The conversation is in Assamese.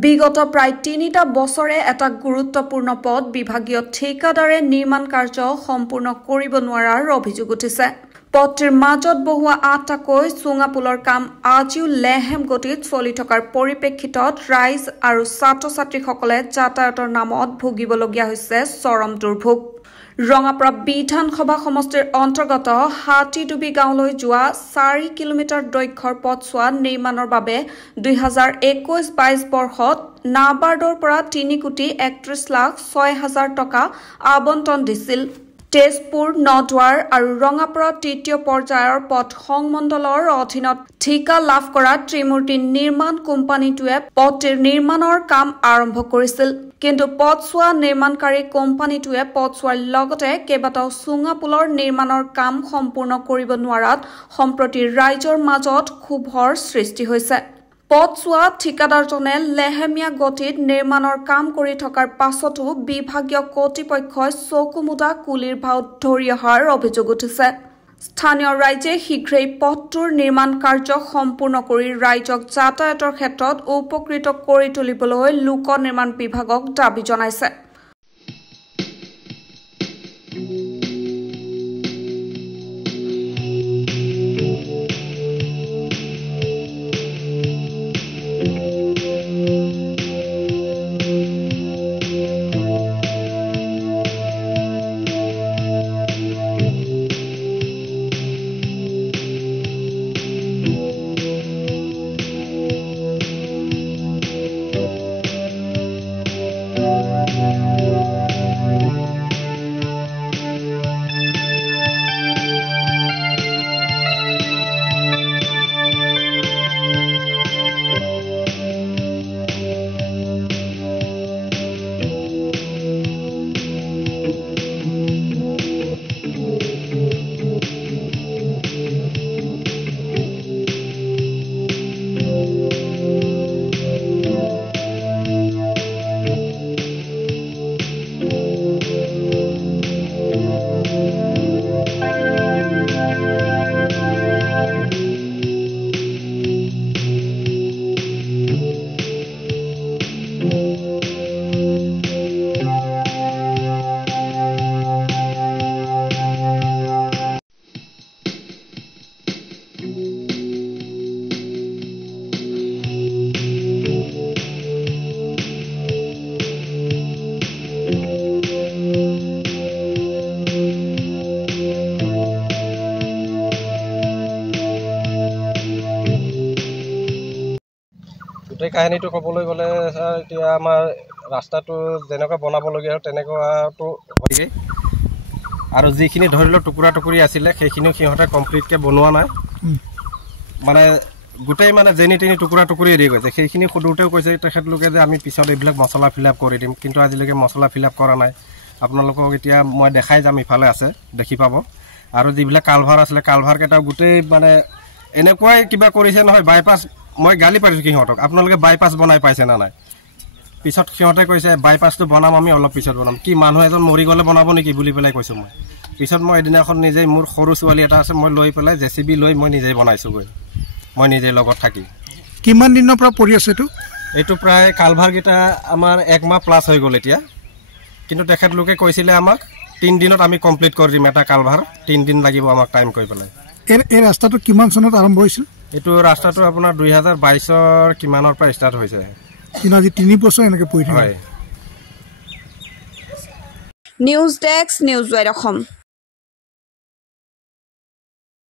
বিগত প্ৰায় ৩টা বছৰে এটা গুৰুত্বপূৰ্ণ পথ বিভাগীয় ঠিকাদাৰে নিৰ্মাণ কাৰ্য সম্পূৰ্ণ কৰিব নোৱাৰাৰ অভিযোগ উঠিছে। পথটিৰ মাজত বহুৱা ৮টাকৈ চুঙা পুলৰ কাম আজিও লেহেম গতিত চলি থকাৰ পৰিপ্ৰেক্ষিতত ৰাইজ আৰু ছাত্ৰ-ছাত্ৰীসকলে যাতায়াতৰ নামত ভুগিবলগীয়া হৈছে চৰম দুৰ্ভোগ। ৰঙাপাৰা বিধানসভা সমষ্টিৰ অন্তৰ্গত হাতীডুবি গাঁৱলৈ যোৱা ৪ কিলোমিটাৰ দৈৰ্ঘ্যৰ পথছোৱা নিৰ্মাণৰ বাবে ২০২১-২২ বৰ্ষত নাবাৰ্ডৰ পৰা ৩,৩১,০০,০০০ টকা আবণ্টন দিছিল। তেজপুৰ, নদুৱাৰ আৰু ৰঙাপাৰা তৃতীয় পৰ্যায়ৰ পথ সংমণ্ডলৰ অধীনত ঠিকা লাভ কৰা ত্ৰিমূৰ্তি নিৰ্মাণ কোম্পানীটোৱে পথটিৰ নিৰ্মাণৰ কাম আৰম্ভ কৰিছিল। কিন্তু পথছোৱা নিৰ্মাণকাৰী কোম্পানীটোৱে পথছোৱাৰ লগতে কেইবাটাও চুঙা পুলৰ নিৰ্মাণৰ কাম সম্পূৰ্ণ কৰিব নোৱাৰাত সম্প্ৰতি ৰাইজৰ মাজত ক্ষোভৰ সৃষ্টি হৈছে। পথছোৱা ঠিকাদাৰজনে লেহেমীয়া গতিত নিৰ্মাণৰ কাম কৰি থকাৰ পাছতো বিভাগীয় কৰ্তৃপক্ষই চকুমুদা কুলিৰ ভাও ধৰি অহাৰ অভিযোগ উঠিছে। স্থানীয় ৰাইজে শীঘ্ৰেই পথটোৰ নিৰ্মাণ কাৰ্য সম্পূৰ্ণ কৰি ৰাইজক যাতায়াতৰ ক্ষেত্ৰত উপকৃত কৰি তুলিবলৈ লোক নিৰ্মাণ বিভাগক দাবী জনাইছে। কাহিনীটো ক'বলৈ গ'লে এতিয়া আমাৰ ৰাস্তাটো যেনেকুৱা বনাবলগীয়া তেনেকুৱাটো হয়গৈ আৰু যিখিনি ধৰি লওক টুকুৰা টুকুৰি আছিলে সেইখিনিও সিহঁতে কমপ্লিটকৈ বনোৱা নাই। মানে গোটেই মানে যেনি তেনি টুকুৰা টুকুৰি এৰি গৈছে। সেইখিনি সোধোতেও কৈছে তেখেতলোকে যে আমি পিছত এইবিলাক মছলা ফিল আপ কৰি দিম, কিন্তু আজিলৈকে মছলা ফিল আপ কৰা নাই। আপোনালোকক এতিয়া মই দেখাই যাম, ইফালে আছে দেখি পাব। আৰু যিবিলাক কালভাৰ আছিলে কালভাৰকেইটাও গোটেই মানে এনেকুৱাই কিবা কৰিছে নহয়। বাইপাছ মই গালি পাৰিছোঁ সিহঁতক, আপোনালোকে বাইপাছ বনাই পাইছে না নাই। পিছত সিহঁতে কৈছে বাইপাছটো বনাম আমি অলপ পিছত বনাম। কি মানুহ এজন মৰি গ'লে বনাব নেকি বুলি পেলাই কৈছোঁ মই। পিছত মই এদিনাখন নিজেই মোৰ সৰু ছোৱালী এটা আছে, মই লৈ পেলাই JCB লৈ মই নিজেই বনাইছোঁগৈ, মই নিজেই লগত থাকি। কিমান দিনৰ পৰা পৰি আছে এইটো প্ৰায় কালভাৰকেইটা আমাৰ 1 মাহ প্লাছ হৈ গ'ল এতিয়া। কিন্তু তেখেতলোকে কৈছিলে আমাক 3 দিনত আমি কমপ্লিট কৰি দিম এটা কালভাৰ, 3 দিন লাগিব আমাক টাইম কৰি পেলাই। এই ৰাস্তাটো কিমান চনত আৰম্ভ হৈছিল? এইটো ৰাস্তাটো আপোনাৰ 2022 কিমানৰ পৰা ষ্টাৰ্ট হৈছে, কিন্তু আজি 3 বছৰ এনেকৈ পৰি থাকে। News desk, news wide Assam.